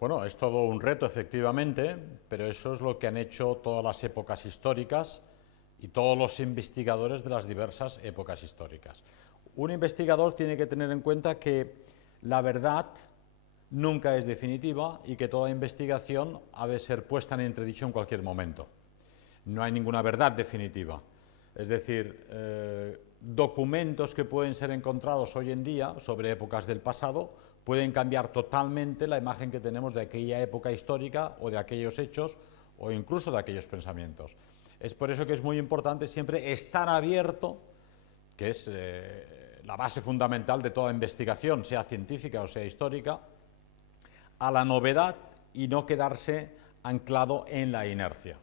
Bueno, es todo un reto, efectivamente, pero eso es lo que han hecho todas las épocas históricas y todos los investigadores de las diversas épocas históricas. Un investigador tiene que tener en cuenta que la verdad nunca es definitiva y que toda investigación ha de ser puesta en entredicho en cualquier momento. No hay ninguna verdad definitiva. Es decir, documentos que pueden ser encontrados hoy en día sobre épocas del pasado pueden cambiar totalmente la imagen que tenemos de aquella época histórica o de aquellos hechos o incluso de aquellos pensamientos. Es por eso que es muy importante siempre estar abierto, que es la base fundamental de toda investigación, sea científica o sea histórica, a la novedad y no quedarse anclado en la inercia.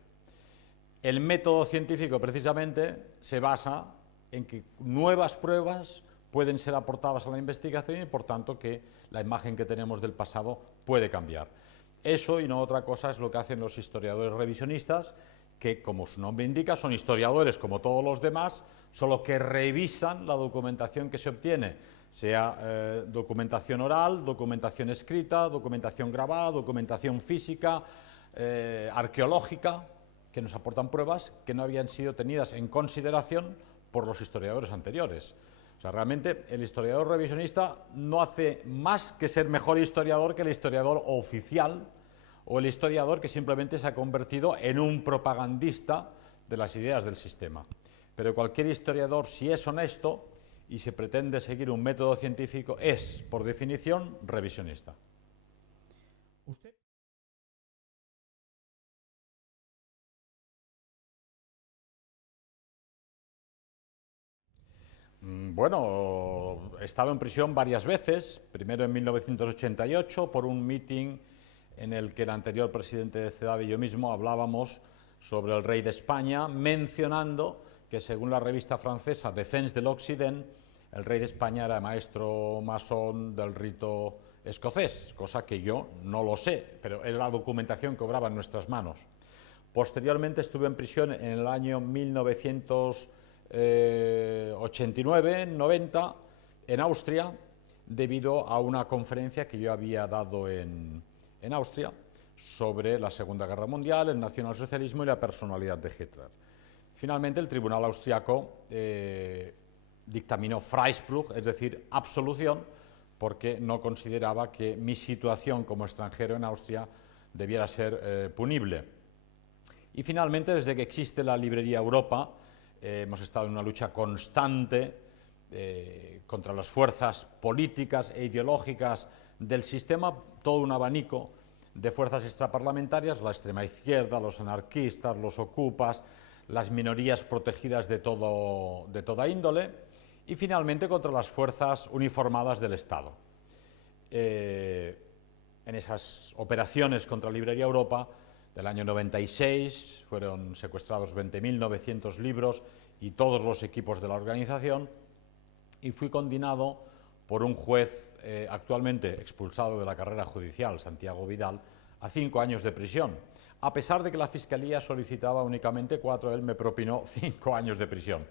El método científico precisamente se basa en que nuevas pruebas pueden ser aportadas a la investigación y por tanto que la imagen que tenemos del pasado puede cambiar. Eso y no otra cosa es lo que hacen los historiadores revisionistas, que como su nombre indica son historiadores como todos los demás, solo que revisan la documentación que se obtiene, sea documentación oral, documentación escrita, documentación grabada, documentación física, arqueológica, que nos aportan pruebas que no habían sido tenidas en consideración por los historiadores anteriores. O sea, realmente el historiador revisionista no hace más que ser mejor historiador que el historiador oficial o el historiador que simplemente se ha convertido en un propagandista de las ideas del sistema. Pero cualquier historiador, si es honesto y se pretende seguir un método científico, es, por definición, revisionista. ¿Usted? Bueno, he estado en prisión varias veces, primero en 1988 por un meeting en el que el anterior presidente de CEDAW y yo mismo hablábamos sobre el rey de España, mencionando que según la revista francesa Défense de l'Occident, el rey de España era maestro masón del rito escocés, cosa que yo no lo sé, pero era la documentación que obraba en nuestras manos. Posteriormente estuve en prisión en el año 1989-90 en Austria, debido a una conferencia que yo había dado en Austria sobre la Segunda Guerra Mundial, el nacionalsocialismo y la personalidad de Hitler. Finalmente el tribunal austriaco dictaminó Freispruch, es decir, absolución, porque no consideraba que mi situación como extranjero en Austria debiera ser punible. Y finalmente, desde que existe la librería Europa, hemos estado en una lucha constante contra las fuerzas políticas e ideológicas del sistema, todo un abanico de fuerzas extraparlamentarias, la extrema izquierda, los anarquistas, los ocupas, las minorías protegidas de toda índole, y finalmente contra las fuerzas uniformadas del Estado. En esas operaciones contra Librería Europa del año 96 fueron secuestrados 20.900 libros y todos los equipos de la organización, y fui condenado por un juez actualmente expulsado de la carrera judicial, Santiago Vidal, a 5 años de prisión. A pesar de que la Fiscalía solicitaba únicamente 4, él me propinó 5 años de prisión.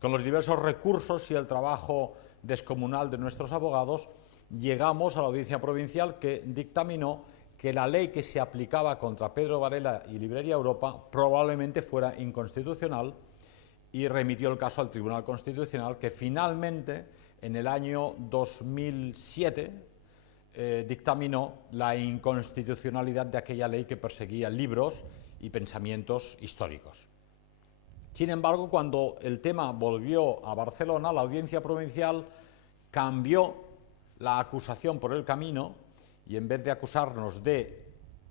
Con los diversos recursos y el trabajo descomunal de nuestros abogados, llegamos a la Audiencia Provincial, que dictaminó que la ley que se aplicaba contra Pedro Varela y Librería Europa probablemente fuera inconstitucional, y remitió el caso al Tribunal Constitucional, que finalmente en el año 2007 dictaminó la inconstitucionalidad de aquella ley que perseguía libros y pensamientos históricos. Sin embargo, cuando el tema volvió a Barcelona, la Audiencia Provincial cambió la acusación por el camino, y en vez de acusarnos de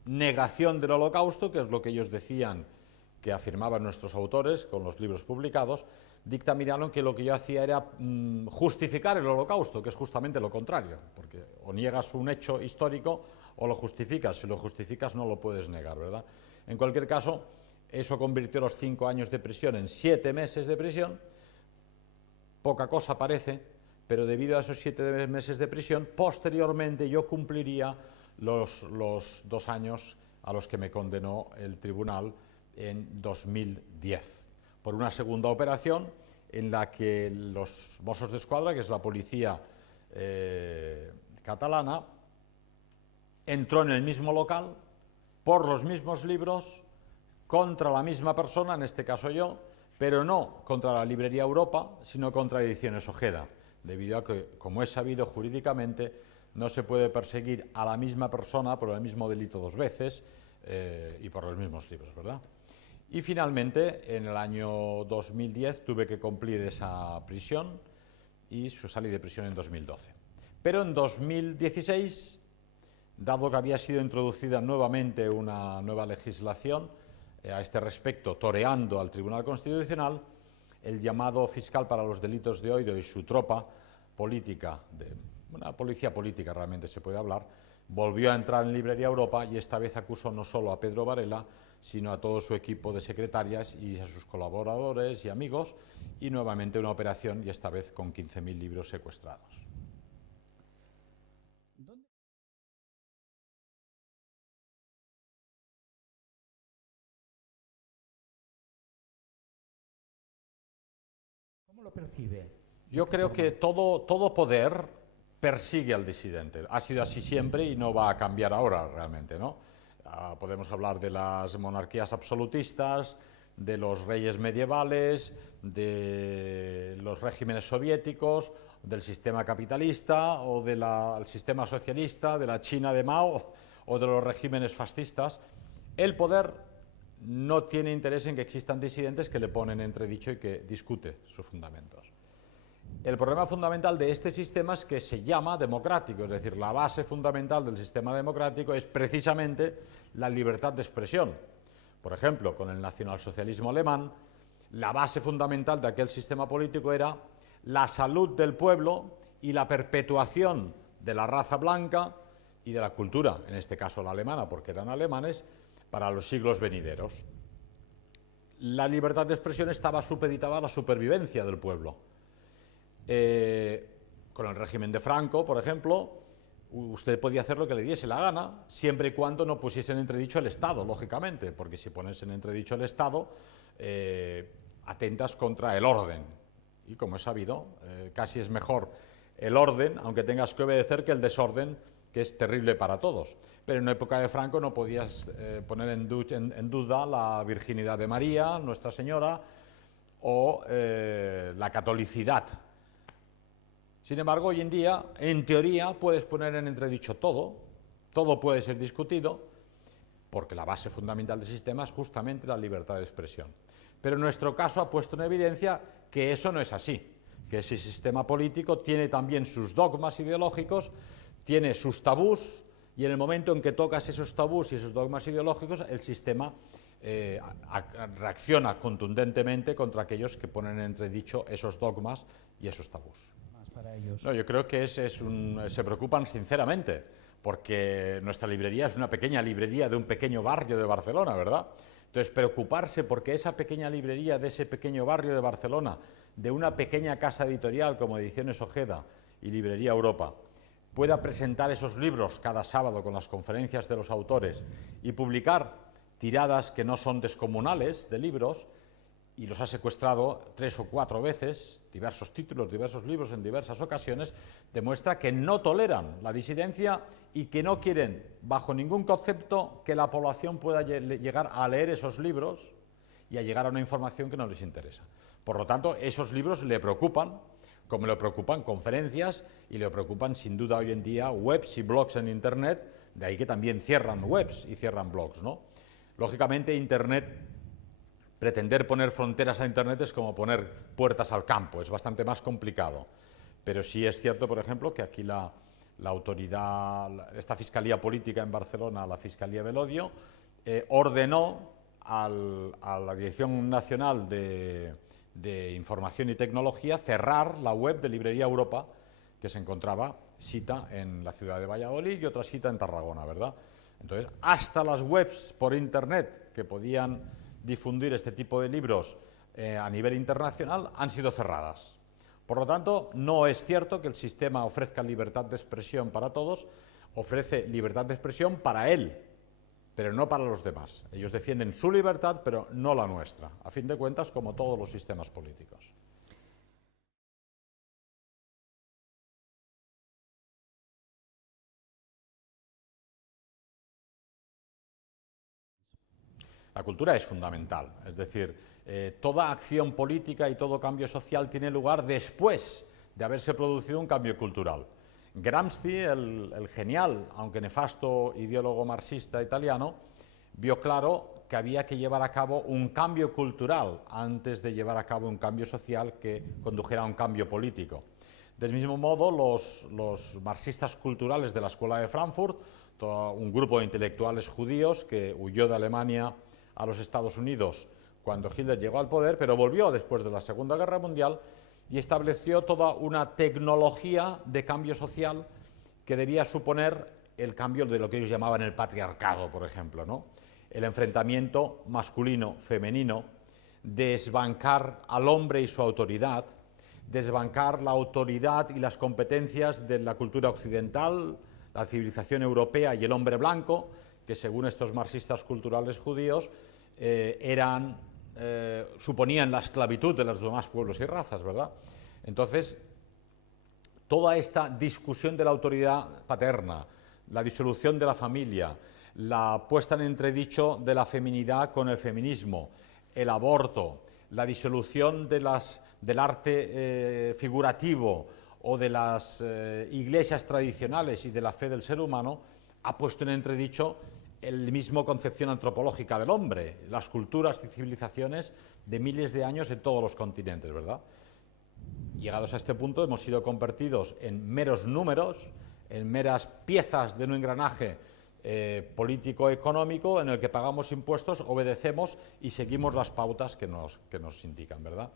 negación del Holocausto, que es lo que ellos decían que afirmaban nuestros autores con los libros publicados, dictaminaron que lo que yo hacía era justificar el Holocausto, que es justamente lo contrario, porque o niegas un hecho histórico o lo justificas. Si lo justificas no lo puedes negar, ¿verdad? En cualquier caso, eso convirtió los 5 años de prisión en 7 meses de prisión. Poca cosa parece, pero debido a esos 7 meses de prisión, posteriormente yo cumpliría los 2 años a los que me condenó el tribunal en 2010, por una segunda operación en la que los Mossos d'Esquadra, que es la policía catalana, entró en el mismo local, por los mismos libros, contra la misma persona, en este caso yo, pero no contra la Librería Europa, sino contra Ediciones Ojeda, debido a que, como es sabido jurídicamente, no se puede perseguir a la misma persona por el mismo delito dos veces y por los mismos libros, ¿verdad? Y finalmente, en el año 2010 tuve que cumplir esa prisión y salí de prisión en 2012. Pero en 2016, dado que había sido introducida nuevamente una nueva legislación a este respecto, toreando al Tribunal Constitucional, el llamado fiscal para los delitos de odio y su tropa política, una policía política realmente se puede hablar, volvió a entrar en Librería Europa y esta vez acusó no solo a Pedro Varela, sino a todo su equipo de secretarias y a sus colaboradores y amigos, y nuevamente una operación, y esta vez con 15.000 libros secuestrados. ¿Cómo lo percibe? Yo creo que todo poder persigue al disidente. Ha sido así siempre y no va a cambiar ahora realmente, ¿no? Podemos hablar de las monarquías absolutistas, de los reyes medievales, de los regímenes soviéticos, del sistema capitalista o del sistema socialista, de la China de Mao o de los regímenes fascistas. El poder no tiene interés en que existan disidentes que le ponen en entredicho y que discute sus fundamentos. El problema fundamental de este sistema es que se llama democrático, es decir, la base fundamental del sistema democrático es precisamente la libertad de expresión. Por ejemplo, con el nacionalsocialismo alemán, la base fundamental de aquel sistema político era la salud del pueblo y la perpetuación de la raza blanca y de la cultura, en este caso la alemana, porque eran alemanes, para los siglos venideros. La libertad de expresión estaba supeditada a la supervivencia del pueblo. Con el régimen de Franco, por ejemplo, usted podía hacer lo que le diese la gana, siempre y cuando no pusiese en entredicho el Estado, lógicamente, porque si pones en entredicho el Estado, atentas contra el orden. Y como es sabido, casi es mejor el orden, aunque tengas que obedecer, que el desorden, que es terrible para todos. Pero en la época de Franco no podías poner en duda la virginidad de María, Nuestra Señora, o la catolicidad. Sin embargo, hoy en día, en teoría, puedes poner en entredicho todo puede ser discutido, porque la base fundamental del sistema es justamente la libertad de expresión. Pero nuestro caso ha puesto en evidencia que eso no es así, que ese sistema político tiene también sus dogmas ideológicos, tiene sus tabús, y en el momento en que tocas esos tabús y esos dogmas ideológicos, el sistema reacciona contundentemente contra aquellos que ponen en entredicho esos dogmas y esos tabús. Para ellos. No, yo creo que se preocupan sinceramente, porque nuestra librería es una pequeña librería de un pequeño barrio de Barcelona, ¿verdad? Entonces, preocuparse porque esa pequeña librería de ese pequeño barrio de Barcelona, de una pequeña casa editorial como Ediciones Ojeda y Librería Europa, pueda presentar esos libros cada sábado con las conferencias de los autores y publicar tiradas que no son descomunales de libros, y los ha secuestrado 3 o 4 veces, diversos títulos, diversos libros en diversas ocasiones, demuestra que no toleran la disidencia y que no quieren, bajo ningún concepto, que la población pueda llegar a leer esos libros y a llegar a una información que no les interesa. Por lo tanto, esos libros le preocupan, como le preocupan conferencias y le preocupan sin duda hoy en día webs y blogs en Internet, de ahí que también cierran webs y cierran blogs, ¿no? Lógicamente, Internet, pretender poner fronteras a Internet es como poner puertas al campo, es bastante más complicado. Pero sí es cierto, por ejemplo, que aquí la autoridad, esta Fiscalía Política en Barcelona, la Fiscalía del Odio, ordenó a la Dirección Nacional de Información y Tecnología cerrar la web de Librería Europa, que se encontraba sita en la ciudad de Valladolid y otra sita en Tarragona, ¿verdad? Entonces, hasta las webs por Internet que podían difundir este tipo de libros a nivel internacional han sido cerradas. Por lo tanto, no es cierto que el sistema ofrezca libertad de expresión para todos, ofrece libertad de expresión para él, pero no para los demás. Ellos defienden su libertad, pero no la nuestra, a fin de cuentas, como todos los sistemas políticos. La cultura es fundamental, es decir, toda acción política y todo cambio social tiene lugar después de haberse producido un cambio cultural. Gramsci, el genial, aunque nefasto ideólogo marxista italiano, vio claro que había que llevar a cabo un cambio cultural antes de llevar a cabo un cambio social que condujera a un cambio político. Del mismo modo, los marxistas culturales de la Escuela de Frankfurt, todo un grupo de intelectuales judíos que huyó de Alemania a los Estados Unidos cuando Hitler llegó al poder, pero volvió después de la Segunda Guerra Mundial y estableció toda una tecnología de cambio social que debía suponer el cambio de lo que ellos llamaban el patriarcado, por ejemplo, ¿no? El enfrentamiento masculino-femenino, desbancar al hombre y su autoridad, desbancar la autoridad y las competencias de la cultura occidental, la civilización europea y el hombre blanco, que según estos marxistas culturales judíos suponían la esclavitud de los demás pueblos y razas, ¿verdad? Entonces, toda esta discusión de la autoridad paterna, la disolución de la familia, la puesta en entredicho de la feminidad con el feminismo, el aborto, la disolución del arte figurativo o de las iglesias tradicionales y de la fe del ser humano, ha puesto en entredicho el mismo concepción antropológica del hombre, las culturas y civilizaciones de miles de años en todos los continentes, ¿verdad? Llegados a este punto hemos sido convertidos en meros números, en meras piezas de un engranaje político-económico en el que pagamos impuestos, obedecemos y seguimos las pautas que nos indican, ¿verdad?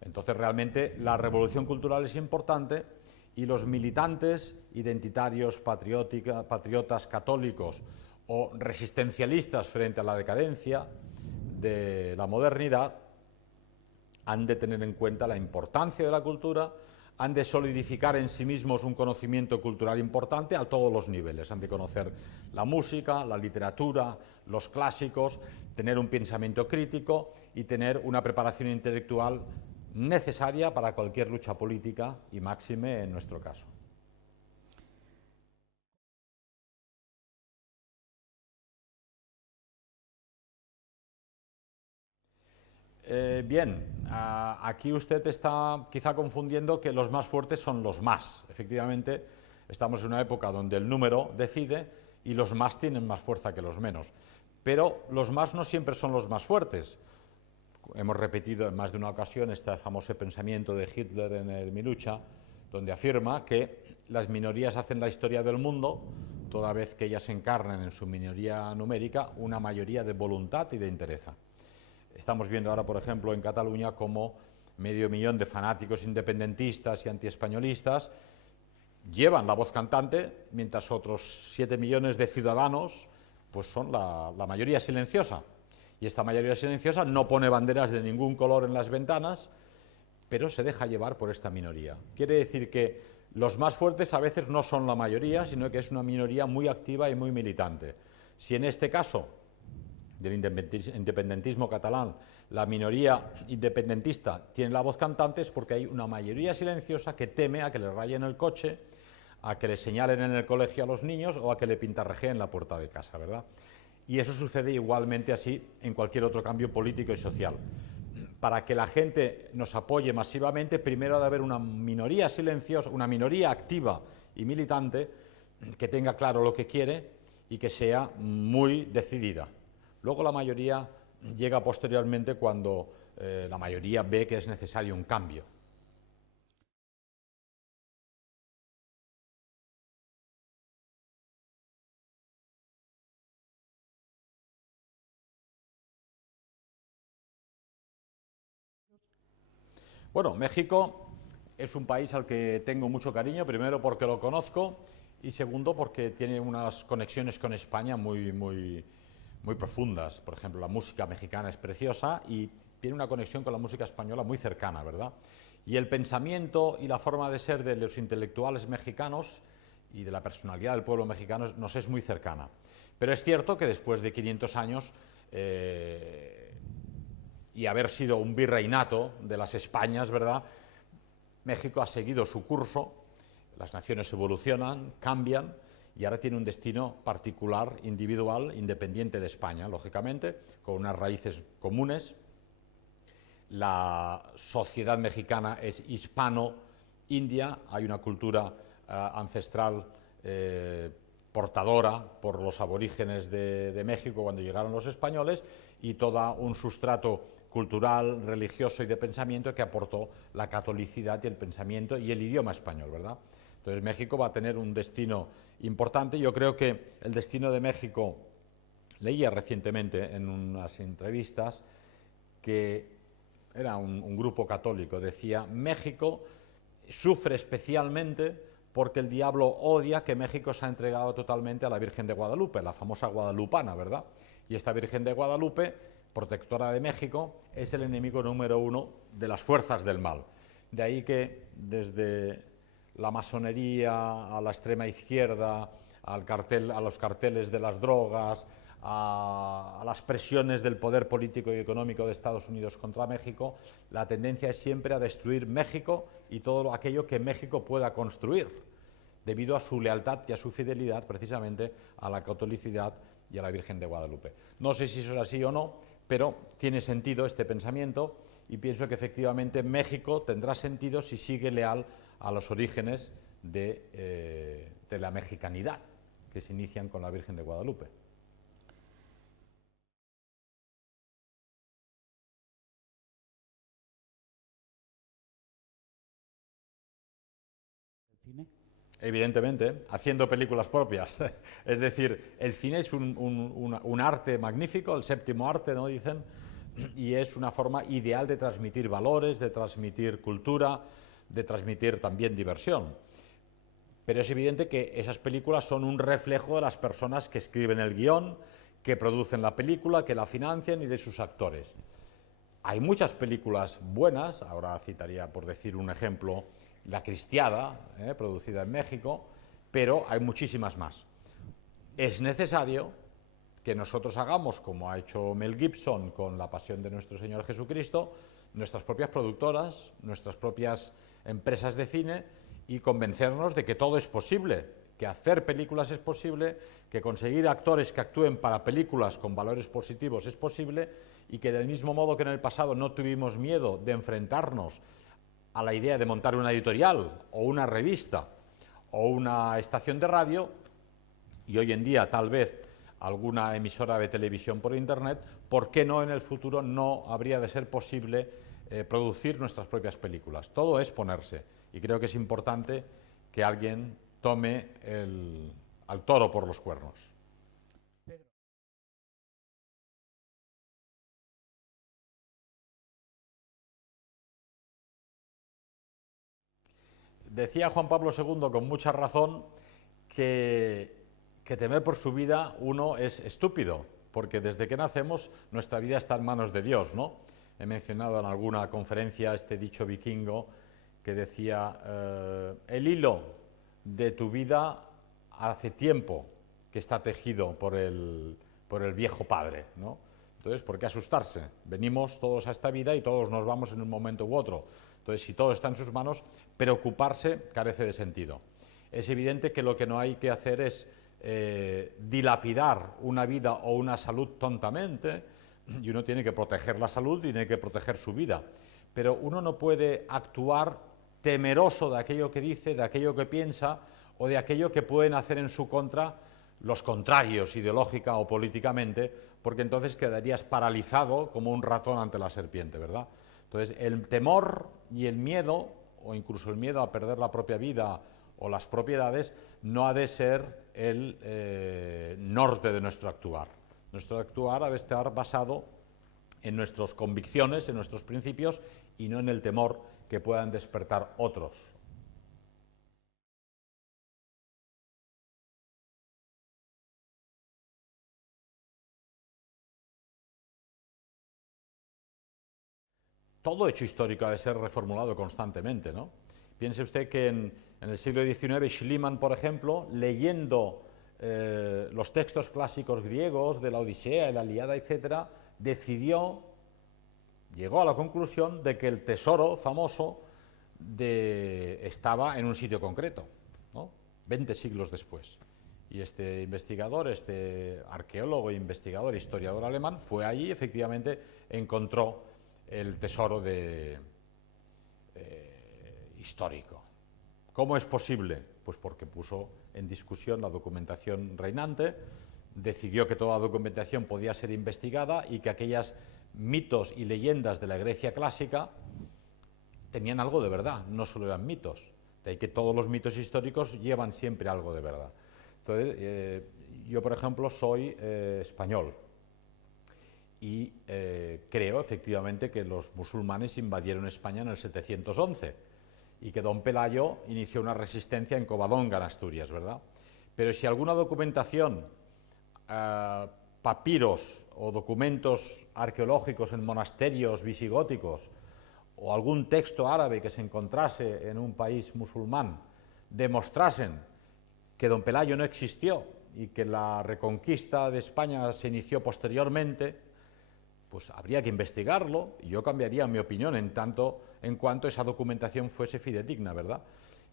Entonces realmente la revolución cultural es importante y los militantes identitarios, patriotas, católicos o resistencialistas frente a la decadencia de la modernidad han de tener en cuenta la importancia de la cultura, han de solidificar en sí mismos un conocimiento cultural importante a todos los niveles, han de conocer la música, la literatura, los clásicos, tener un pensamiento crítico y tener una preparación intelectual necesaria para cualquier lucha política y máxime en nuestro caso. Bien, aquí usted está quizá confundiendo que los más fuertes son los más. Efectivamente, estamos en una época donde el número decide y los más tienen más fuerza que los menos. Pero los más no siempre son los más fuertes. Hemos repetido en más de una ocasión este famoso pensamiento de Hitler en el Minucha, donde afirma que las minorías hacen la historia del mundo, toda vez que ellas encarnan en su minoría numérica una mayoría de voluntad y de entereza. Estamos viendo ahora, por ejemplo, en Cataluña cómo 500.000 de fanáticos independentistas y antiespañolistas llevan la voz cantante, mientras otros 7 millones de ciudadanos pues son la mayoría silenciosa. Y esta mayoría silenciosa no pone banderas de ningún color en las ventanas, pero se deja llevar por esta minoría. Quiere decir que los más fuertes a veces no son la mayoría, sino que es una minoría muy activa y muy militante. Si en este caso del independentismo catalán, la minoría independentista tiene la voz cantante, es porque hay una mayoría silenciosa que teme a que le rayen el coche, a que le señalen en el colegio a los niños o a que le pintarrajeen la puerta de casa, ¿verdad? Y eso sucede igualmente así en cualquier otro cambio político y social. Para que la gente nos apoye masivamente, primero ha de haber una minoría silenciosa, una minoría activa y militante que tenga claro lo que quiere y que sea muy decidida. Luego la mayoría llega posteriormente cuando la mayoría ve que es necesario un cambio. Bueno, México es un país al que tengo mucho cariño, primero porque lo conozco y segundo porque tiene unas conexiones con España muy profundas. Por ejemplo, la música mexicana es preciosa y tiene una conexión con la música española muy cercana, ¿verdad? Y el pensamiento y la forma de ser de los intelectuales mexicanos y de la personalidad del pueblo mexicano nos es muy cercana. Pero es cierto que después de 500 años y haber sido un virreinato de las Españas, ¿verdad?, México ha seguido su curso, las naciones evolucionan, cambian, y ahora tiene un destino particular, individual, independiente de España, lógicamente, con unas raíces comunes. La sociedad mexicana es hispano-india, hay una cultura ancestral portadora por los aborígenes de México cuando llegaron los españoles, y todo un sustrato cultural, religioso y de pensamiento que aportó la catolicidad y el pensamiento y el idioma español, ¿verdad? Entonces México va a tener un destino importante. Yo creo que el destino de México, leía recientemente en unas entrevistas que era un grupo católico, decía: México sufre especialmente porque el diablo odia que México se ha entregado totalmente a la Virgen de Guadalupe, la famosa guadalupana, ¿verdad? Y esta Virgen de Guadalupe, protectora de México, es el enemigo número uno de las fuerzas del mal. De ahí que desde la masonería a la extrema izquierda, a los carteles de las drogas, a las presiones del poder político y económico de Estados Unidos contra México, la tendencia es siempre a destruir México y todo aquello que México pueda construir, debido a su lealtad y a su fidelidad precisamente a la catolicidad y a la Virgen de Guadalupe. No sé si eso es así o no, pero tiene sentido este pensamiento, y pienso que efectivamente México tendrá sentido si sigue leal a los orígenes de la mexicanidad, que se inician con la Virgen de Guadalupe. ¿Cine? Evidentemente, haciendo películas propias. Es decir, el cine es un arte magnífico, el séptimo arte, ¿no? Dicen, y es una forma ideal de transmitir valores, de transmitir cultura, de transmitir también diversión. Pero es evidente que esas películas son un reflejo de las personas que escriben el guión, que producen la película, que la financian, y de sus actores. Hay muchas películas buenas, ahora citaría, por decir un ejemplo, La Cristiada, producida en México, pero hay muchísimas más. Es necesario que nosotros hagamos, como ha hecho Mel Gibson con La Pasión de nuestro Señor Jesucristo, nuestras propias productoras, nuestras propias empresas de cine, y convencernos de que todo es posible, que hacer películas es posible, que conseguir actores que actúen para películas con valores positivos es posible, y que del mismo modo que en el pasado no tuvimos miedo de enfrentarnos a la idea de montar una editorial o una revista o una estación de radio, y hoy en día tal vez alguna emisora de televisión por internet, ¿por qué no en el futuro no habría de ser posible producir nuestras propias películas? Todo es ponerse, y creo que es importante que alguien tome al toro por los cuernos. Pedro. Decía Juan Pablo II con mucha razón que temer por su vida uno es estúpido, porque desde que nacemos nuestra vida está en manos de Dios, ¿no? He mencionado en alguna conferencia este dicho vikingo que decía, el hilo de tu vida hace tiempo que está tejido por el viejo padre, ¿no? Entonces, ¿por qué asustarse? Venimos todos a esta vida y todos nos vamos en un momento u otro. Entonces, si todo está en sus manos, preocuparse carece de sentido. Es evidente que lo que no hay que hacer es dilapidar una vida o una salud tontamente, y uno tiene que proteger la salud y tiene que proteger su vida. Pero uno no puede actuar temeroso de aquello que dice, de aquello que piensa, o de aquello que pueden hacer en su contra los contrarios ideológica o políticamente, porque entonces quedarías paralizado como un ratón ante la serpiente, ¿verdad? Entonces, el temor y el miedo, o incluso el miedo a perder la propia vida o las propiedades, no ha de ser el norte de nuestro actuar. Nuestro actuar ha de estar basado en nuestras convicciones, en nuestros principios, y no en el temor que puedan despertar otros. Todo hecho histórico ha de ser reformulado constantemente, ¿no? Piense usted que en el siglo XIX Schliemann, por ejemplo, leyendo los textos clásicos griegos de la Odisea, la Ilíada, etc., llegó a la conclusión de que el tesoro famoso estaba en un sitio concreto, ¿no? 20 siglos después. Y este investigador, este arqueólogo, investigador, historiador alemán, fue allí y efectivamente encontró el tesoro histórico. ¿Cómo es posible? Pues porque puso en discusión la documentación reinante, decidió que toda documentación podía ser investigada y que aquellos mitos y leyendas de la Grecia clásica tenían algo de verdad, no solo eran mitos. De ahí que todos los mitos históricos llevan siempre algo de verdad. Entonces, yo, por ejemplo, soy español y creo efectivamente que los musulmanes invadieron España en el 711 y que don Pelayo inició una resistencia en Covadonga, en Asturias, ¿verdad? Pero si alguna documentación, papiros o documentos arqueológicos en monasterios visigóticos o algún texto árabe que se encontrase en un país musulmán demostrasen que don Pelayo no existió y que la reconquista de España se inició posteriormente, pues habría que investigarlo, y yo cambiaría mi opinión en cuanto esa documentación fuese fidedigna, ¿verdad?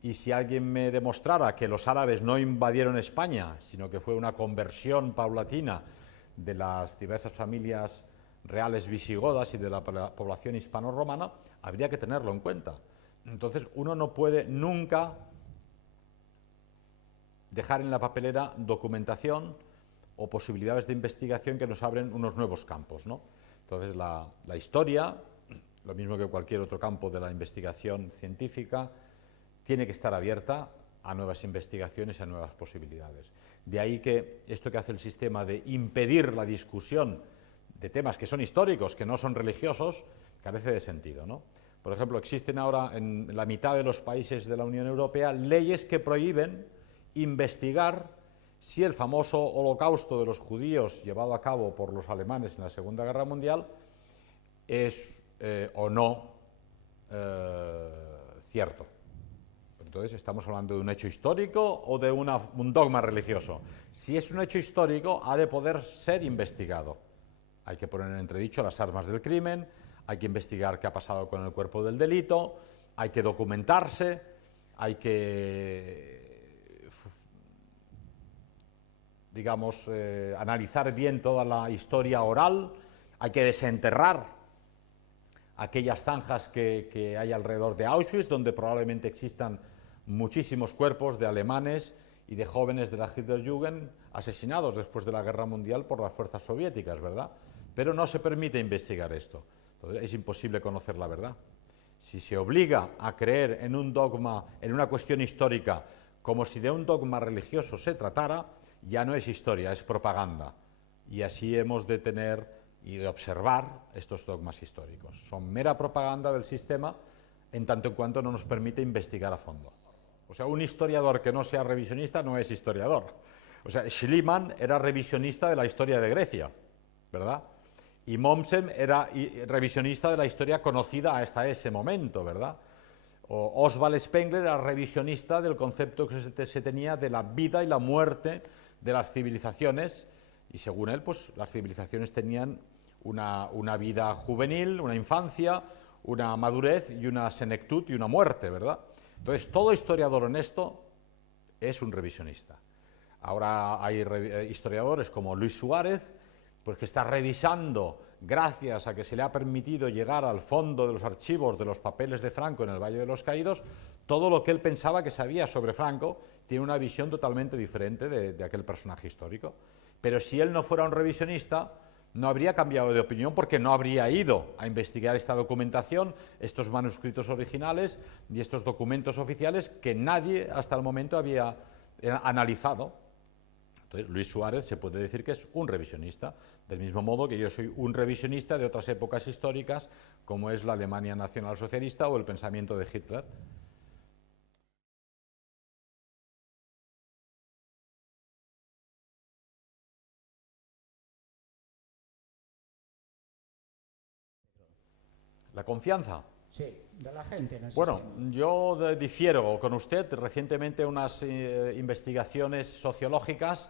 Y si alguien me demostrara que los árabes no invadieron España, sino que fue una conversión paulatina de las diversas familias reales visigodas y de la población hispano-romana, habría que tenerlo en cuenta. Entonces, uno no puede nunca dejar en la papelera documentación o posibilidades de investigación que nos abren unos nuevos campos, ¿no? Entonces, la historia, lo mismo que cualquier otro campo de la investigación científica, tiene que estar abierta a nuevas investigaciones y a nuevas posibilidades. De ahí que esto que hace el sistema de impedir la discusión de temas que son históricos, que no son religiosos, carece de sentido, ¿no? Por ejemplo, existen ahora en la mitad de los países de la Unión Europea leyes que prohíben investigar si el famoso holocausto de los judíos llevado a cabo por los alemanes en la Segunda Guerra Mundial es o no cierto. Entonces, ¿estamos hablando de un hecho histórico o de un dogma religioso? Si es un hecho histórico, ha de poder ser investigado. Hay que poner en entredicho las armas del crimen, hay que investigar qué ha pasado con el cuerpo del delito, hay que documentarse, hay que, digamos, analizar bien toda la historia oral, hay que desenterrar aquellas zanjas que hay alrededor de Auschwitz, donde probablemente existan muchísimos cuerpos de alemanes y de jóvenes de la Hitlerjugend asesinados después de la Guerra Mundial por las fuerzas soviéticas, ¿verdad? Pero no se permite investigar esto. Entonces, es imposible conocer la verdad. Si se obliga a creer en un dogma, en una cuestión histórica, como si de un dogma religioso se tratara, ya no es historia, es propaganda. Y así hemos de tener y de observar estos dogmas históricos. Son mera propaganda del sistema en tanto en cuanto no nos permite investigar a fondo. O sea, un historiador que no sea revisionista no es historiador. O sea, Schliemann era revisionista de la historia de Grecia, ¿verdad? Y Mommsen era revisionista de la historia conocida hasta ese momento, ¿verdad? O Oswald Spengler era revisionista del concepto que se tenía de la vida y la muerte de las civilizaciones, y según él, pues las civilizaciones tenían una vida juvenil, una infancia, una madurez y una senectud y una muerte, ¿verdad? Entonces, todo historiador honesto es un revisionista. Ahora hay historiadores como Luis Suárez, pues que está revisando, gracias a que se le ha permitido llegar al fondo de los archivos de los papeles de Franco en el Valle de los Caídos, todo lo que él pensaba que sabía sobre Franco. Tiene una visión totalmente diferente de aquel personaje histórico. Pero si él no fuera un revisionista, no habría cambiado de opinión, porque no habría ido a investigar esta documentación, estos manuscritos originales y estos documentos oficiales que nadie hasta el momento había analizado. Entonces, Luis Suárez se puede decir que es un revisionista, del mismo modo que yo soy un revisionista de otras épocas históricas, como es la Alemania nacionalsocialista o el pensamiento de Hitler. La confianza. Sí, de la gente en el Bueno, sistema. yo difiero con usted. Recientemente unas investigaciones sociológicas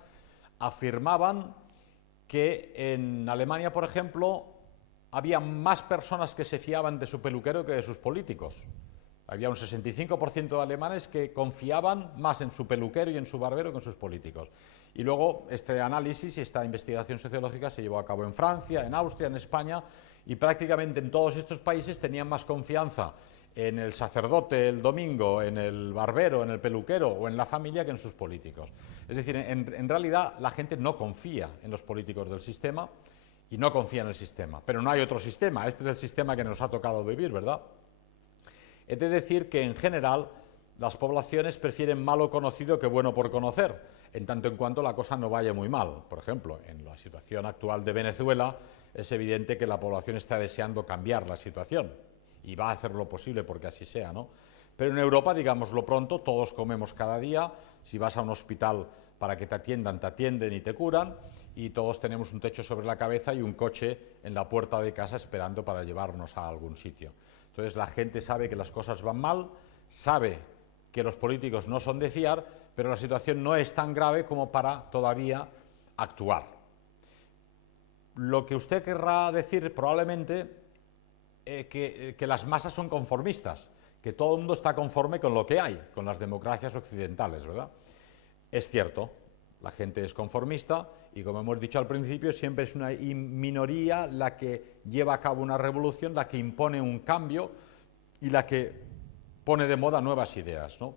afirmaban que en Alemania, por ejemplo, había más personas que se fiaban de su peluquero que de sus políticos. Había un 65% de alemanes que confiaban más en su peluquero y en su barbero que en sus políticos. Y luego este análisis y esta investigación sociológica se llevó a cabo en Francia, en Austria, en España, y prácticamente en todos estos países tenían más confianza en el sacerdote el domingo, en el barbero, en el peluquero o en la familia que en sus políticos. Es decir, en realidad la gente no confía en los políticos del sistema y no confía en el sistema. Pero no hay otro sistema, este es el sistema que nos ha tocado vivir, ¿verdad? He de decir que en general las poblaciones prefieren malo conocido que bueno por conocer, en tanto en cuanto la cosa no vaya muy mal. Por ejemplo, en la situación actual de Venezuela es evidente que la población está deseando cambiar la situación y va a hacer lo posible porque así sea, ¿no? Pero en Europa, digámoslo pronto, todos comemos cada día, si vas a un hospital para que te atienden y te curan, y todos tenemos un techo sobre la cabeza y un coche en la puerta de casa esperando para llevarnos a algún sitio. Entonces la gente sabe que las cosas van mal, sabe que los políticos no son de fiar, pero la situación no es tan grave como para todavía actuar. Lo que usted querrá decir probablemente que las masas son conformistas, que todo el mundo está conforme con lo que hay, con las democracias occidentales, ¿verdad? Es cierto, la gente es conformista y, como hemos dicho al principio, siempre es una minoría la que lleva a cabo una revolución, la que impone un cambio y la que pone de moda nuevas ideas, ¿no?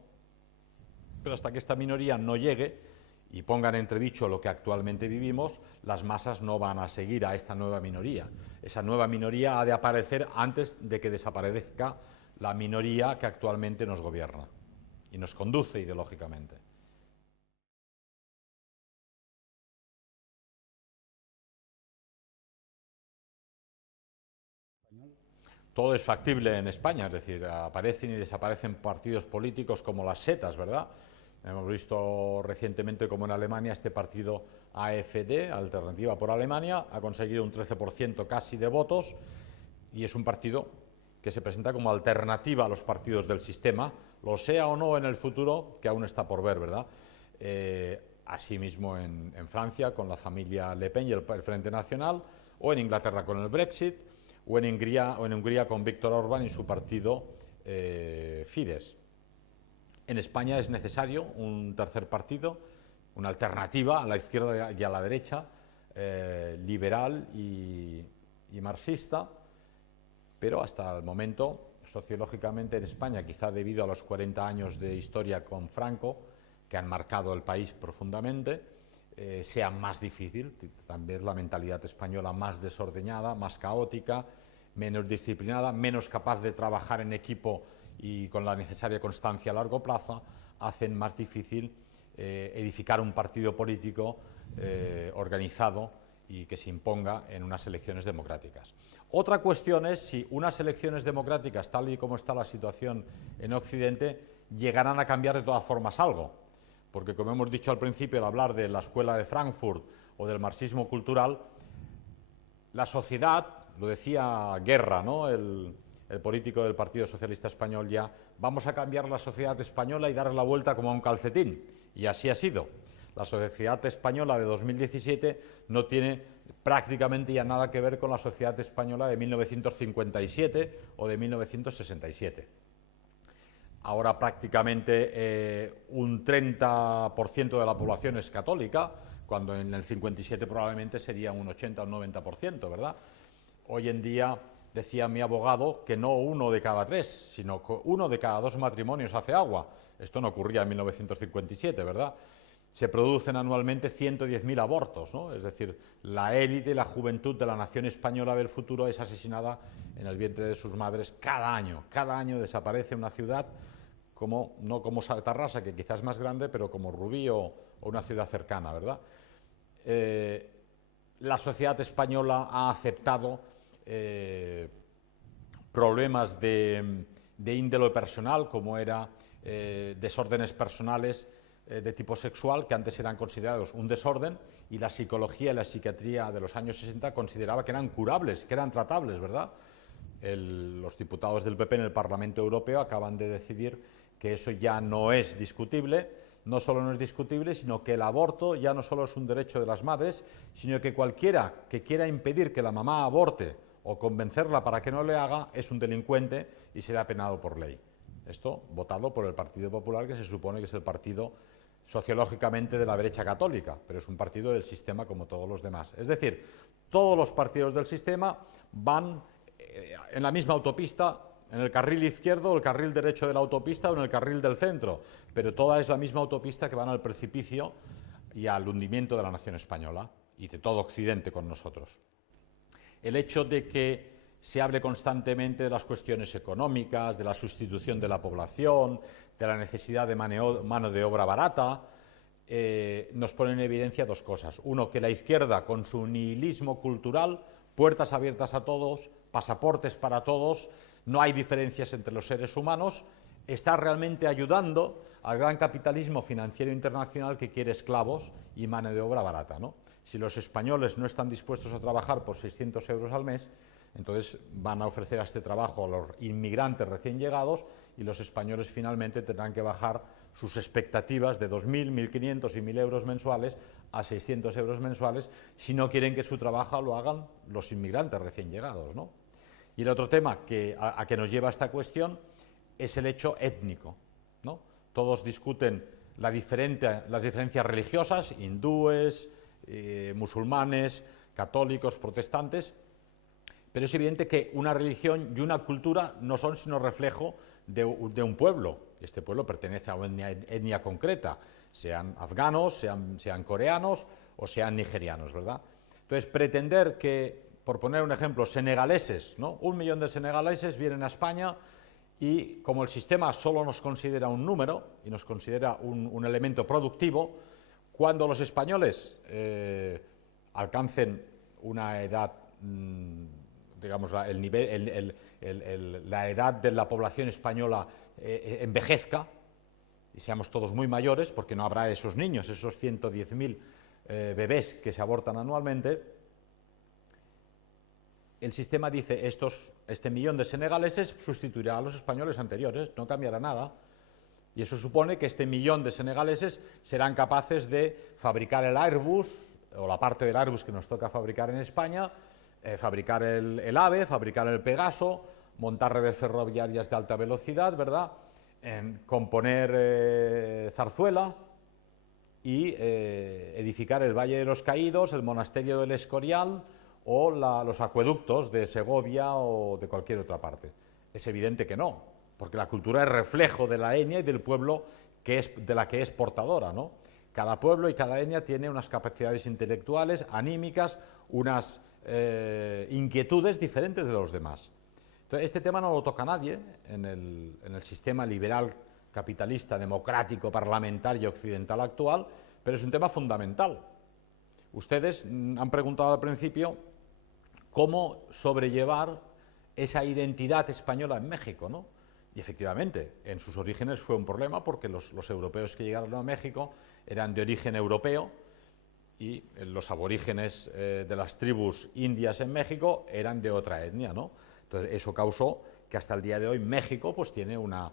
Pero hasta que esta minoría no llegue y ponga en entredicho lo que actualmente vivimos, las masas no van a seguir a esta nueva minoría. Esa nueva minoría ha de aparecer antes de que desaparezca la minoría que actualmente nos gobierna y nos conduce ideológicamente. Todo es factible en España, es decir, aparecen y desaparecen partidos políticos como las setas, ¿verdad? Hemos visto recientemente como en Alemania este partido AfD, Alternativa por Alemania, ha conseguido un 13% casi de votos y es un partido que se presenta como alternativa a los partidos del sistema, lo sea o no en el futuro, que aún está por ver, ¿verdad? Asimismo en Francia con la familia Le Pen y el Frente Nacional, o en Inglaterra con el Brexit, o en Hungría con Víctor Orbán y su partido Fidesz. En España es necesario un tercer partido, una alternativa a la izquierda y a la derecha, liberal y marxista, pero hasta el momento, sociológicamente en España, quizá debido a los 40 años de historia con Franco, que han marcado el país profundamente, sea más difícil, también la mentalidad española más desordenada, más caótica, menos disciplinada, menos capaz de trabajar en equipo y con la necesaria constancia a largo plazo, hacen más difícil edificar un partido político organizado y que se imponga en unas elecciones democráticas. Otra cuestión es si unas elecciones democráticas, tal y como está la situación en Occidente, llegarán a cambiar de todas formas algo. Porque, como hemos dicho al principio al hablar de la escuela de Frankfurt o del marxismo cultural, la sociedad, lo decía Guerra, ¿no?, el político del Partido Socialista Español, ya, vamos a cambiar la sociedad española y darle la vuelta como a un calcetín, y así ha sido. La sociedad española de 2017 no tiene prácticamente ya nada que ver con la sociedad española de 1957 o de 1967. Ahora prácticamente un 30% de la población es católica, cuando en el 57 probablemente sería un 80 o un 90%, ¿verdad? Hoy en día, decía mi abogado, que no 1 de cada 3, sino que 1 de cada 2 matrimonios hace agua. Esto no ocurría en 1957, ¿verdad? Se producen anualmente 110.000 abortos, ¿no? Es decir, la élite y la juventud de la nación española del futuro es asesinada en el vientre de sus madres cada año. Cada año desaparece una ciudad, no como Tarrasa, que quizás es más grande, pero como Rubí o una ciudad cercana, ¿verdad? La sociedad española ha aceptado problemas de índole personal, como era desórdenes personales de tipo sexual, que antes eran considerados un desorden, y la psicología y la psiquiatría de los años 60 consideraba que eran curables, que eran tratables, ¿verdad? Los diputados del PP en el Parlamento Europeo acaban de decidir que eso ya no es discutible. No solo no es discutible, sino que el aborto ya no solo es un derecho de las madres, sino que cualquiera que quiera impedir que la mamá aborte o convencerla para que no le haga es un delincuente y será penado por ley. Esto votado por el Partido Popular, que se supone que es el partido sociológicamente de la derecha católica, pero es un partido del sistema como todos los demás. Es decir, todos los partidos del sistema van en la misma autopista, en el carril izquierdo o el carril derecho de la autopista o en el carril del centro, pero toda es la misma autopista que van al precipicio y al hundimiento de la nación española y de todo Occidente con nosotros. El hecho de que se hable constantemente de las cuestiones económicas, de la sustitución de la población, de la necesidad de mano de obra barata, nos pone en evidencia dos cosas. Uno, que la izquierda, con su nihilismo cultural, puertas abiertas a todos, pasaportes para todos, no hay diferencias entre los seres humanos, está realmente ayudando al gran capitalismo financiero internacional que quiere esclavos y mano de obra barata, ¿no? Si los españoles no están dispuestos a trabajar por 600 euros al mes, entonces van a ofrecer a este trabajo a los inmigrantes recién llegados y los españoles finalmente tendrán que bajar sus expectativas de 2.000, 1.500 y 1.000 euros mensuales a 600 euros mensuales si no quieren que su trabajo lo hagan los inmigrantes recién llegados, ¿no? Y el otro tema a que nos lleva esta cuestión es el hecho étnico, ¿no? Todos discuten las diferencias religiosas, hindúes, musulmanes, católicos, protestantes, pero es evidente que una religión y una cultura no son sino reflejo de un pueblo. Este pueblo pertenece a una etnia concreta, sean afganos, sean coreanos o sean nigerianos, ¿verdad? Entonces, pretender que, por poner un ejemplo, senegaleses, ¿no? 1 millón de senegaleses vienen a España y como el sistema solo nos considera un número y nos considera un elemento productivo, cuando los españoles alcancen una edad, digamos, la edad de la población española envejezca y seamos todos muy mayores, porque no habrá esos niños, esos 110.000 bebés que se abortan anualmente, el sistema dice este millón de senegaleses sustituirá a los españoles anteriores, no cambiará nada. Y eso supone que este millón de senegaleses serán capaces de fabricar el Airbus, o la parte del Airbus que nos toca fabricar en España, fabricar el AVE, fabricar el Pegaso, montar redes ferroviarias de alta velocidad, ¿verdad? Componer Zarzuela y edificar el Valle de los Caídos, el Monasterio del Escorial o los acueductos de Segovia o de cualquier otra parte. Es evidente que no, porque la cultura es reflejo de la etnia y del pueblo de la que es portadora, ¿no? Cada pueblo y cada etnia tiene unas capacidades intelectuales, anímicas, unas inquietudes diferentes de los demás. Entonces, este tema no lo toca nadie en el sistema liberal, capitalista, democrático, parlamentario, occidental actual, pero es un tema fundamental. Ustedes han preguntado al principio cómo sobrellevar esa identidad española en México, ¿no? Y efectivamente, en sus orígenes fue un problema porque los europeos que llegaron a México eran de origen europeo y los aborígenes de las tribus indias en México eran de otra etnia, ¿no? Entonces, eso causó que hasta el día de hoy México pues tiene una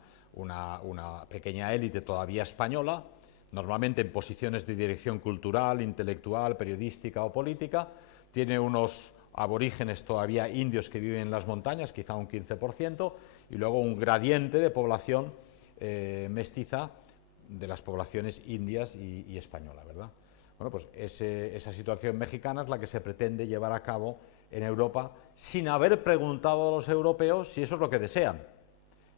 pequeña élite todavía española, normalmente en posiciones de dirección cultural, intelectual, periodística o política, tiene unos aborígenes todavía indios que viven en las montañas, quizá un 15%, y luego un gradiente de población mestiza de las poblaciones indias y española, ¿verdad? Bueno, pues esa situación mexicana es la que se pretende llevar a cabo en Europa sin haber preguntado a los europeos si eso es lo que desean.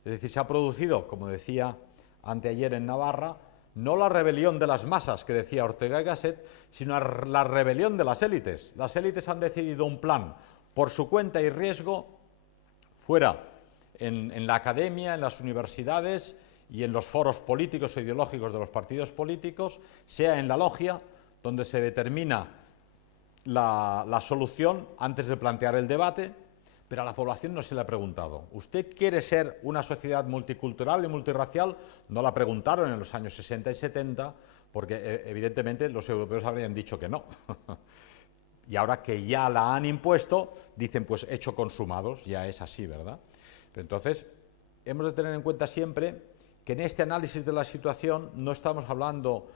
Es decir, se ha producido, como decía anteayer en Navarra, no la rebelión de las masas que decía Ortega y Gasset, sino la rebelión de las élites. Las élites han decidido un plan por su cuenta y riesgo, fuera en la academia, en las universidades y en los foros políticos e ideológicos de los partidos políticos, sea en la logia, donde se determina la solución antes de plantear el debate, pero a la población no se le ha preguntado. ¿Usted quiere ser una sociedad multicultural y multirracial? No la preguntaron en los años 60 y 70, porque evidentemente los europeos habrían dicho que no. Y ahora que ya la han impuesto, dicen pues hecho consumados, ya es así, ¿verdad? Pero entonces, hemos de tener en cuenta siempre que en este análisis de la situación no estamos hablando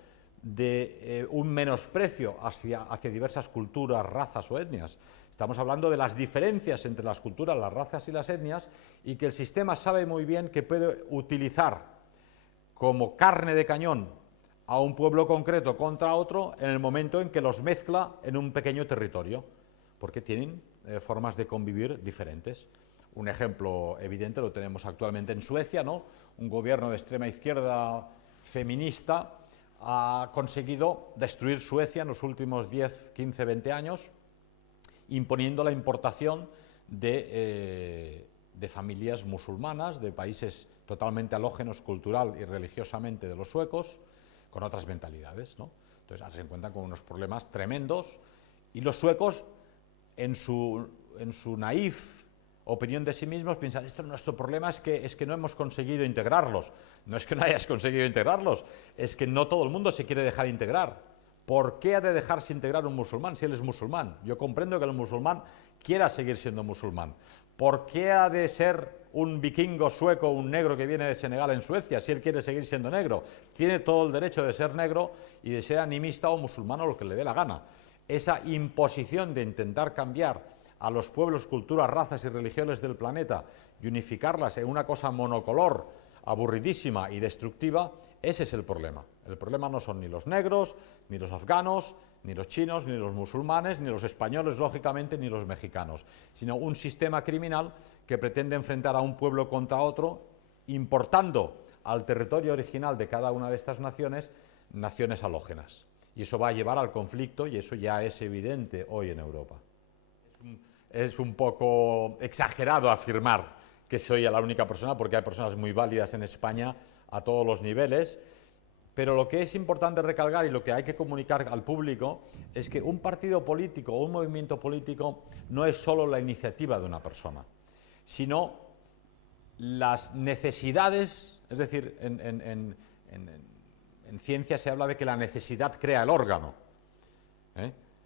de un menosprecio hacia diversas culturas, razas o etnias. Estamos hablando de las diferencias entre las culturas, las razas y las etnias, y que el sistema sabe muy bien que puede utilizar como carne de cañón a un pueblo concreto contra otro en el momento en que los mezcla en un pequeño territorio, porque tienen formas de convivir diferentes. Un ejemplo evidente lo tenemos actualmente en Suecia, ¿no? Un gobierno de extrema izquierda feminista ha conseguido destruir Suecia en los últimos 10, 15, 20 años, imponiendo la importación de familias musulmanas, de países totalmente halógenos cultural y religiosamente de los suecos, con otras mentalidades, ¿no? Entonces ahora se encuentran con unos problemas tremendos, y los suecos, en su naif opinión de sí mismos, piensan, nuestro problema es que no hemos conseguido integrarlos. No es que no hayas conseguido integrarlos, es que no todo el mundo se quiere dejar integrar. ¿Por qué ha de dejarse integrar un musulmán si él es musulmán? Yo comprendo que el musulmán quiera seguir siendo musulmán. ¿Por qué ha de ser un vikingo sueco, un negro que viene de Senegal en Suecia, si él quiere seguir siendo negro? Tiene todo el derecho de ser negro y de ser animista o musulmán o lo que le dé la gana. Esa imposición de intentar cambiar a los pueblos, culturas, razas y religiones del planeta y unificarlas en una cosa monocolor, aburridísima y destructiva, ese es el problema. El problema no son ni los negros, ni los afganos, ni los chinos, ni los musulmanes, ni los españoles, lógicamente, ni los mexicanos, sino un sistema criminal que pretende enfrentar a un pueblo contra otro, importando al territorio original de cada una de estas naciones, naciones halógenas. Y eso va a llevar al conflicto, y eso ya es evidente hoy en Europa. Es un poco exagerado afirmar que soy la única persona, porque hay personas muy válidas en España a todos los niveles, pero lo que es importante recalcar y lo que hay que comunicar al público es que un partido político o un movimiento político no es solo la iniciativa de una persona, sino las necesidades, es decir, en ciencia se habla de que la necesidad crea el órgano.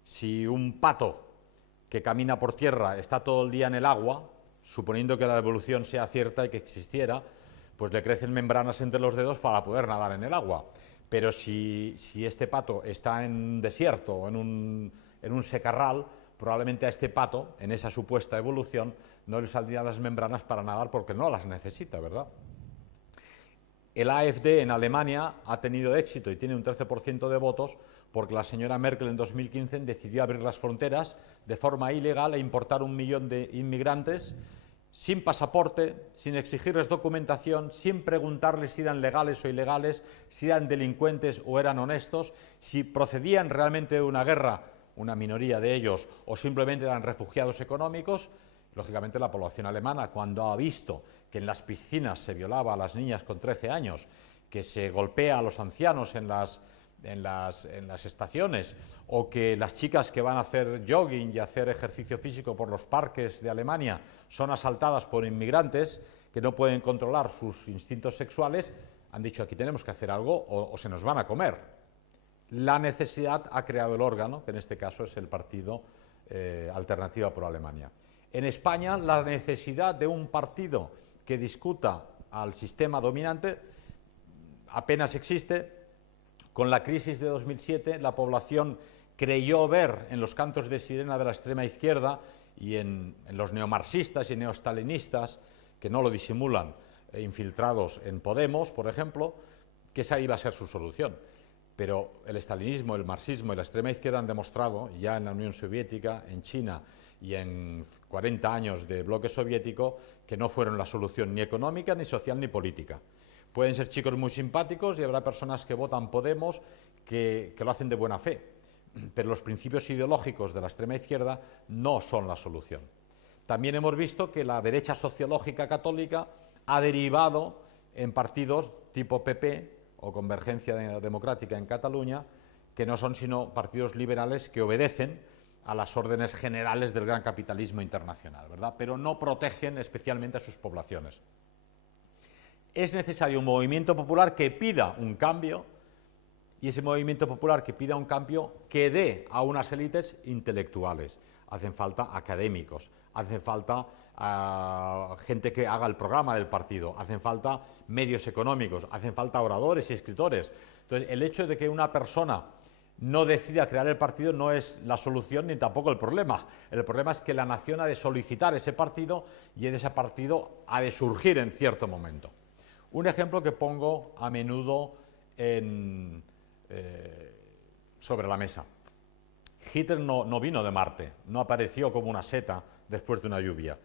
Si un pato que camina por tierra está todo el día en el agua, suponiendo que la evolución sea cierta y que existiera, pues le crecen membranas entre los dedos para poder nadar en el agua. Pero si este pato está en un desierto o en un secarral, probablemente a este pato, en esa supuesta evolución, no le saldrían las membranas para nadar porque no las necesita, ¿verdad? El AfD en Alemania ha tenido éxito y tiene un 13% de votos porque la señora Merkel en 2015 decidió abrir las fronteras de forma ilegal e importar 1 millón de inmigrantes sin pasaporte, sin exigirles documentación, sin preguntarles si eran legales o ilegales, si eran delincuentes o eran honestos, si procedían realmente de una guerra, una minoría de ellos, o simplemente eran refugiados económicos. Lógicamente la población alemana, cuando ha visto que en las piscinas se violaba a las niñas con 13 años, que se golpea a los ancianos en las estaciones, o que las chicas que van a hacer jogging y hacer ejercicio físico por los parques de Alemania son asaltadas por inmigrantes que no pueden controlar sus instintos sexuales, han dicho aquí tenemos que hacer algo o se nos van a comer. La necesidad ha creado el órgano, que en este caso es el partido Alternativa por Alemania. En España, la necesidad de un partido que discuta al sistema dominante apenas existe. Con la crisis de 2007, la población creyó ver en los cantos de sirena de la extrema izquierda y en los neomarxistas y neostalinistas, que no lo disimulan, infiltrados en Podemos, por ejemplo, que esa iba a ser su solución. Pero el estalinismo, el marxismo y la extrema izquierda han demostrado, ya en la Unión Soviética, en China y en 40 años de bloque soviético, que no fueron la solución ni económica, ni social, ni política. Pueden ser chicos muy simpáticos y habrá personas que votan Podemos que lo hacen de buena fe, pero los principios ideológicos de la extrema izquierda no son la solución. También hemos visto que la derecha sociológica católica ha derivado en partidos tipo PP o Convergencia Democrática en Cataluña, que no son sino partidos liberales que obedecen a las órdenes generales del gran capitalismo internacional, ¿verdad? Pero no protegen especialmente a sus poblaciones. Es necesario un movimiento popular que pida un cambio, y ese movimiento popular que pida un cambio que dé a unas élites intelectuales. Hacen falta académicos, hacen falta gente que haga el programa del partido, hacen falta medios económicos, hacen falta oradores y escritores. Entonces, el hecho de que una persona no decida crear el partido no es la solución ni tampoco el problema. El problema es que la nación ha de solicitar ese partido y ese partido ha de surgir en cierto momento. Un ejemplo que pongo a menudo sobre la mesa. Hitler no vino de Marte, no apareció como una seta después de una lluvia.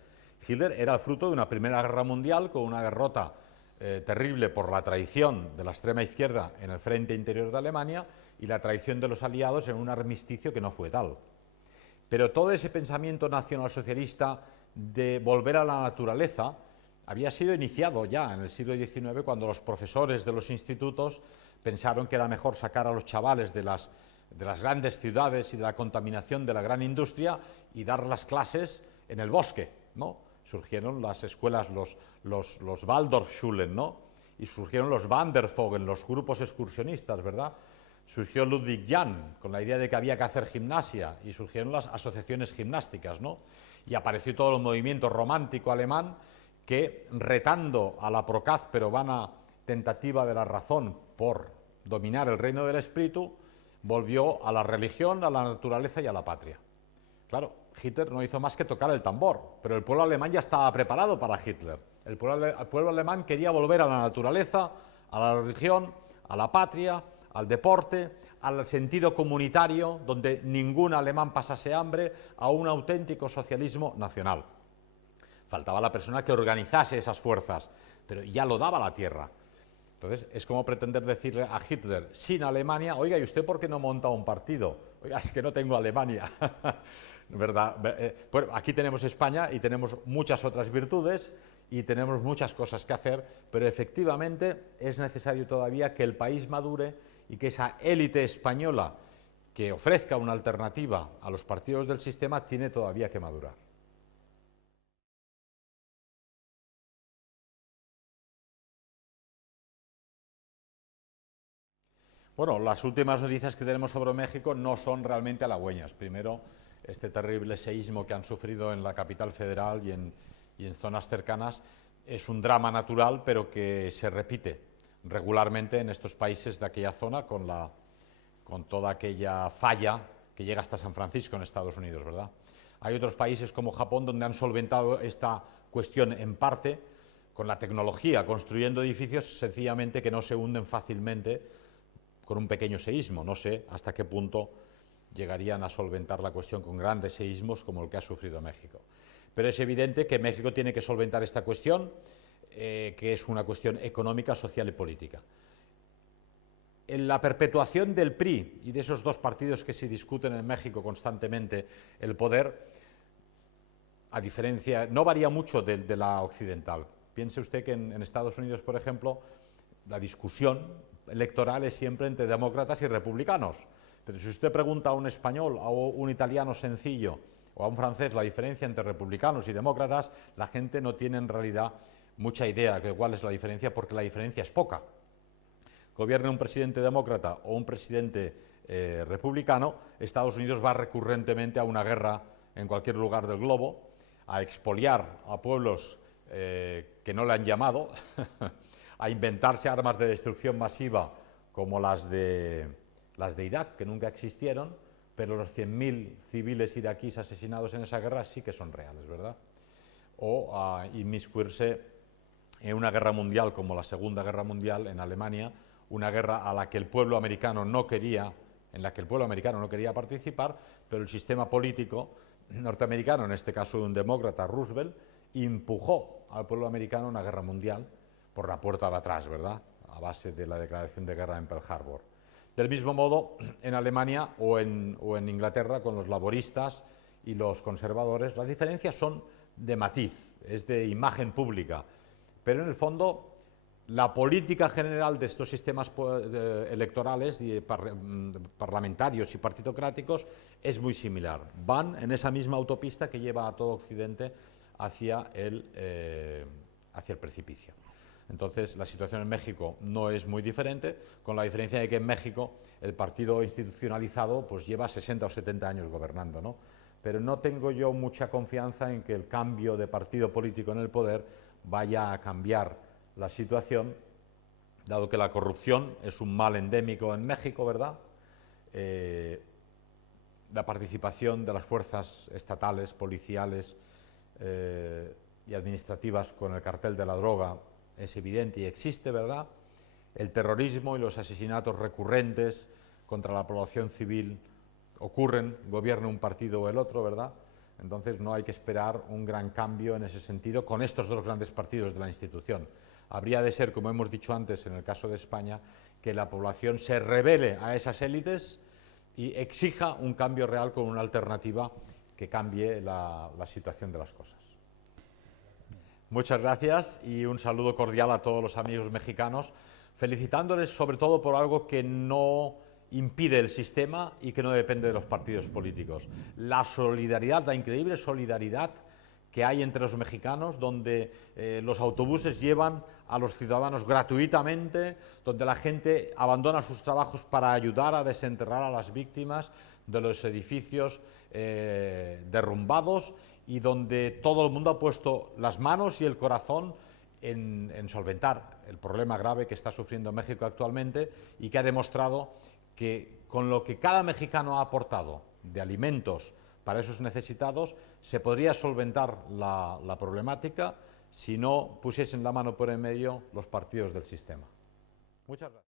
Hitler era el fruto de una Primera Guerra Mundial con una derrota terrible por la traición de la extrema izquierda en el frente interior de Alemania y la traición de los aliados en un armisticio que no fue tal. Pero todo ese pensamiento nacionalsocialista de volver a la naturaleza había sido iniciado ya en el siglo XIX, cuando los profesores de los institutos pensaron que era mejor sacar a los chavales de las grandes ciudades y de la contaminación de la gran industria y dar las clases en el bosque, ¿no? Surgieron las escuelas, los Waldorfschulen, ¿no? Y surgieron los Wandervogel, los grupos excursionistas, ¿verdad? Surgió Ludwig Jahn con la idea de que había que hacer gimnasia y surgieron las asociaciones gimnásticas, ¿no? Y apareció todo el movimiento romántico alemán que, retando a la procaz vana tentativa de la razón por dominar el reino del espíritu, volvió a la religión, a la naturaleza y a la patria. Claro, Hitler no hizo más que tocar el tambor, pero el pueblo alemán ya estaba preparado para Hitler. El pueblo alemán quería volver a la naturaleza, a la religión, a la patria, al deporte, al sentido comunitario, donde ningún alemán pasase hambre, a un auténtico socialismo nacional. Faltaba la persona que organizase esas fuerzas, pero ya lo daba la tierra. Entonces, es como pretender decirle a Hitler, sin Alemania, oiga, ¿y usted por qué no monta un partido? Oiga, es que no tengo Alemania. ¿Verdad? Bueno, aquí tenemos España y tenemos muchas otras virtudes y tenemos muchas cosas que hacer, pero efectivamente es necesario todavía que el país madure y que esa élite española que ofrezca una alternativa a los partidos del sistema tiene todavía que madurar. Bueno, las últimas noticias que tenemos sobre México no son realmente halagüeñas. Primero, este terrible seísmo que han sufrido en la capital federal y en zonas cercanas es un drama natural, pero que se repite regularmente en estos países de aquella zona con toda aquella falla que llega hasta San Francisco en Estados Unidos, ¿verdad? Hay otros países como Japón donde han solventado esta cuestión en parte con la tecnología, construyendo edificios sencillamente que no se hunden fácilmente con un pequeño seísmo. No sé hasta qué punto llegarían a solventar la cuestión con grandes seísmos como el que ha sufrido México. Pero es evidente que México tiene que solventar esta cuestión, que es una cuestión económica, social y política. En la perpetuación del PRI y de esos dos partidos que se discuten en México constantemente el poder, a diferencia, no varía mucho de la occidental. Piense usted que en Estados Unidos, por ejemplo, la discusión electoral es siempre entre demócratas y republicanos. Pero si usted pregunta a un español, a un italiano sencillo o a un francés la diferencia entre republicanos y demócratas, la gente no tiene en realidad mucha idea de cuál es la diferencia, porque la diferencia es poca. Gobierne un presidente demócrata o un presidente republicano, Estados Unidos va recurrentemente a una guerra en cualquier lugar del globo, a expoliar a pueblos que no le han llamado, a inventarse armas de destrucción masiva como las de Irak, que nunca existieron, pero los 100.000 civiles iraquíes asesinados en esa guerra sí que son reales, ¿verdad? O a inmiscuirse en una guerra mundial como la Segunda Guerra Mundial en Alemania, una guerra a la que el pueblo americano no quería, en la que el pueblo americano no quería participar, pero el sistema político norteamericano, en este caso de un demócrata, Roosevelt, empujó al pueblo americano a una guerra mundial por la puerta de atrás, ¿verdad?, a base de la declaración de guerra en Pearl Harbor. Del mismo modo, en Alemania o en Inglaterra, con los laboristas y los conservadores, las diferencias son de matiz, es de imagen pública, pero en el fondo la política general de estos sistemas electorales y parlamentarios y partitocráticos es muy similar. Van en esa misma autopista que lleva a todo Occidente hacia el precipicio. Entonces, la situación en México no es muy diferente, con la diferencia de que en México el partido institucionalizado pues lleva 60 o 70 años gobernando, ¿no? Pero no tengo yo mucha confianza en que el cambio de partido político en el poder vaya a cambiar la situación, dado que la corrupción es un mal endémico en México, ¿verdad? la participación de las fuerzas estatales, policiales y administrativas con el cartel de la droga es evidente y existe, ¿verdad? El terrorismo y los asesinatos recurrentes contra la población civil ocurren, gobierne un partido o el otro, ¿verdad? Entonces no hay que esperar un gran cambio en ese sentido con estos dos grandes partidos de la institución. Habría de ser, como hemos dicho antes en el caso de España, que la población se rebele a esas élites y exija un cambio real con una alternativa que cambie la situación de las cosas. Muchas gracias y un saludo cordial a todos los amigos mexicanos, felicitándoles sobre todo por algo que no impide el sistema y que no depende de los partidos políticos. La solidaridad, la increíble solidaridad que hay entre los mexicanos, donde los autobuses llevan a los ciudadanos gratuitamente, donde la gente abandona sus trabajos para ayudar a desenterrar a las víctimas de los edificios derrumbados y donde todo el mundo ha puesto las manos y el corazón en solventar el problema grave que está sufriendo México actualmente y que ha demostrado que con lo que cada mexicano ha aportado de alimentos para esos necesitados se podría solventar la problemática si no pusiesen la mano por en medio los partidos del sistema. Muchas gracias.